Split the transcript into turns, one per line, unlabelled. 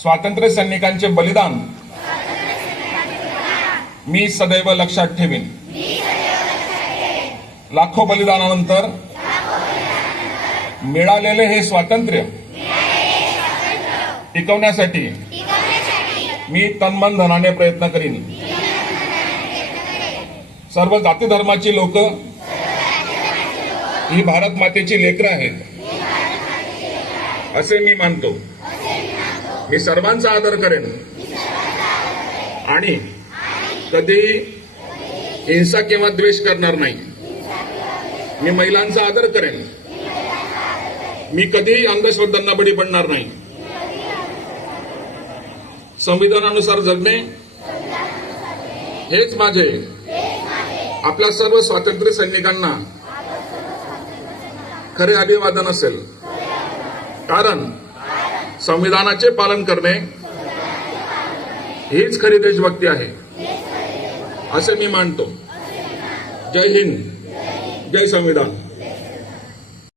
स्वातंत्र्य सैनिकांचे बलिदान. मी सदैव लक्षात ठेवीन. लाखो बलिदानानंतर मिळालेले हे स्वातंत्र्य टिकवण्यासाठी मी तन्मन धनाने प्रयत्न करीन. सर्व जाती धर्माची लोक ही भारत मातेची लेकरं आहेत. असे मी मानतो. मी सर्वांचा आदर करेन. आणि कधीही हिंसा किंवा द्वेष करणार नाही. मी महिलांचा आदर करेन. मी कधीही अंधश्रद्धांना बळी पडणार नाही. संविधानानुसार जगणे हेच माझे आपल्या सर्व स्वातंत्र्य सैनिकांना खरे अभिवादन असेल. कारण संविधानाचे पालन करणे हीच खरी देशभक्ती आहे. असे मी मानतो. जय हिंद. जय संविधान.